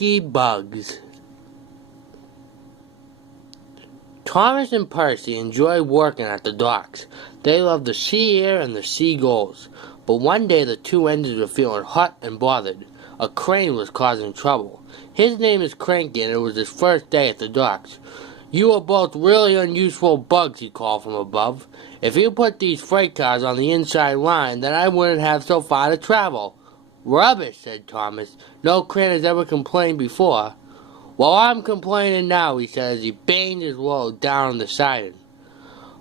Cranky Bugs. Thomas and Percy enjoyed working at the docks. They loved the sea air and the seagulls. But one day the two engines were feeling hot and bothered. A crane was causing trouble. His name is Cranky, and it was his first day at the docks. "You are both really unuseful bugs," he called from above. "If you put these freight cars on the inside line, then I wouldn't have so far to travel." "Rubbish," said Thomas. "No crane has ever complained before." "Well, I'm complaining now," he said as he banged his load down on the siding.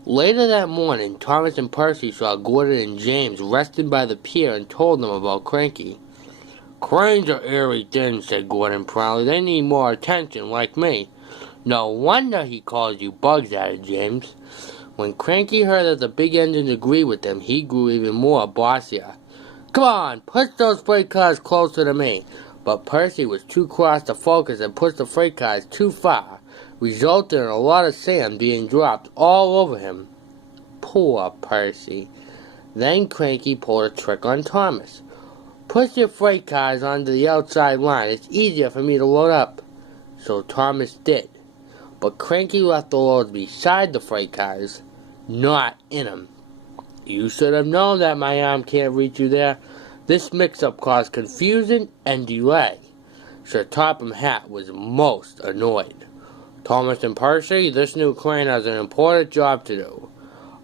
Later that morning, Thomas and Percy saw Gordon and James resting by the pier and told them about Cranky. "Cranes are airy things," said Gordon proudly. "They need more attention, like me." "No wonder he calls you bugs," added James. When Cranky heard that the big engines agreed with him, he grew even more bossier. "Come on, push those freight cars closer to me." But Percy was too cross to focus and pushed the freight cars too far, resulting in a lot of sand being dropped all over him. Poor Percy. Then Cranky pulled a trick on Thomas. "Push your freight cars onto the outside line. It's easier for me to load up." So Thomas did. But Cranky left the loads beside the freight cars, not in them. "You should have known that my arm can't reach you there." This mix-up caused confusion and delay. Sir Topham Hatt was most annoyed. "Thomas and Percy, this new crane has an important job to do.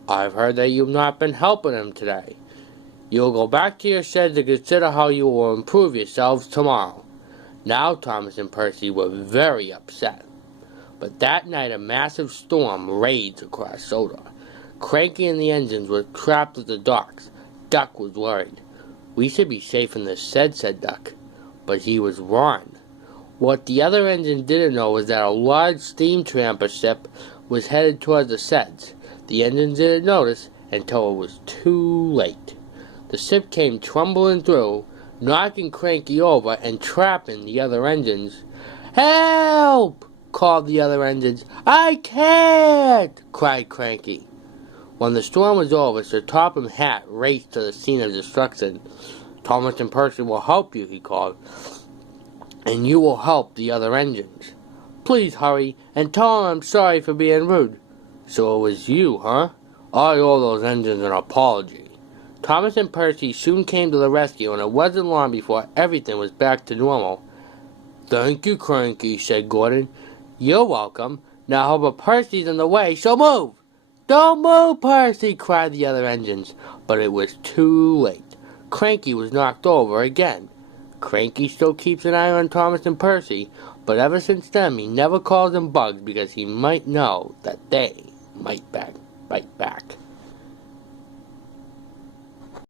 I've heard that you've not been helping him today. You'll go back to your shed to consider how you will improve yourselves tomorrow." Now Thomas and Percy were very upset. But that night a massive storm raged across Sodor. Cranky and the engines were trapped at the docks. Duck was worried. "We should be safe in the shed," said Duck. But he was wrong. What the other engines didn't know was that a large steam tramper ship was headed towards the sheds. The engines didn't notice until it was too late. The ship came tumbling through, knocking Cranky over and trapping the other engines. "Help!" called the other engines. "I can't!" cried Cranky. When the storm was over, Sir Topham Hatt raced to the scene of destruction. "Thomas and Percy will help you," he called, "and you will help the other engines. Please hurry, and tell them I'm sorry for being rude." "So it was you, huh? I owe those engines an apology." Thomas and Percy soon came to the rescue, and it wasn't long before everything was back to normal. "Thank you, Cranky," said Gordon. "You're welcome. Now however Percy's in the way, so move." "Don't move, Percy!" cried the other engines. But it was too late. Cranky was knocked over again. Cranky still keeps an eye on Thomas and Percy, but ever since then he never calls them bugs because he might know that they might bite back.